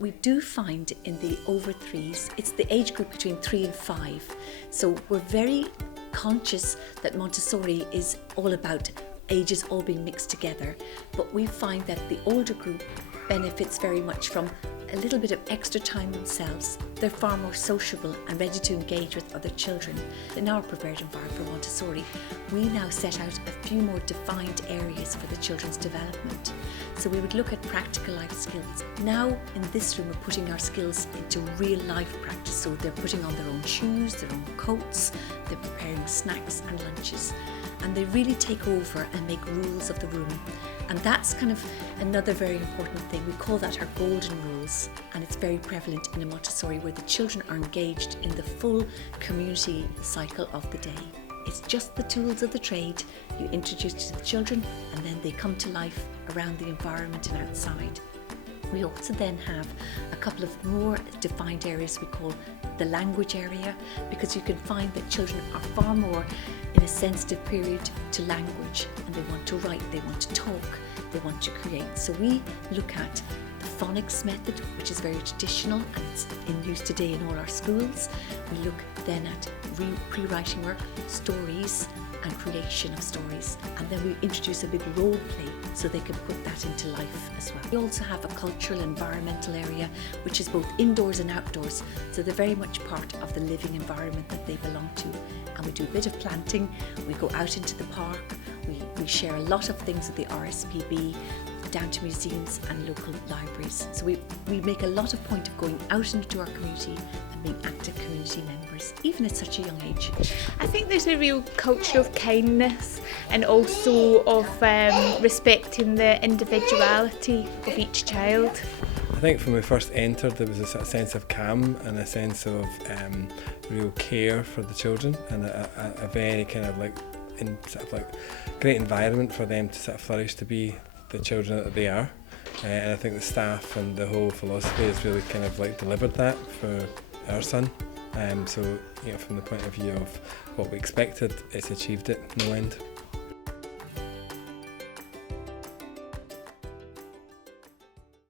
We do find in the over threes, it's the age group between 3 and 5. So we're very conscious that Montessori is all about ages all being mixed together. But we find that the older group benefits very much from a little bit of extra time themselves. They're far more sociable and ready to engage with other children. In our prepared environment for Montessori, we now set out a few more defined areas for the children's development. So we would look at practical life skills. Now in this room we're putting our skills into real life practice. So they're putting on their own shoes, their own coats, they're preparing snacks and lunches. And they really take over and make rules of the room. And that's kind of another very important thing. We call that our golden rules, and it's very prevalent in a Montessori where the children are engaged in the full community cycle of the day. It's just the tools of the trade you introduce to the children, and then they come to life around the environment and outside. We also then have a couple of more defined areas we call the language area, because you can find that children are far more in a sensitive period to language, and they want to write, they want to talk, they want to create. So we look at the phonics method, which is very traditional and it's in use today in all our schools. We look then at pre-writing work, stories and creation of stories, and then we introduce a big role play so they can put that into life as well. We also have a cultural environmental area which is both indoors and outdoors, so they're very much part of the living environment that they belong to. And we do a bit of planting, we go out into the park, we share a lot of things with the RSPB, down to museums and local libraries. So we make a lot of point of going out into our community and being active community members, even at such a young age. I think there's a real culture of kindness and also of respecting the individuality of each child. I think when we first entered there was a sort of sense of calm and a sense of real care for the children, and a very kind of great environment for them to sort of flourish, to be the children that they are. And I think the staff and the whole philosophy has really kind of delivered that for our son. So from the point of view of what we expected, it's achieved it no end.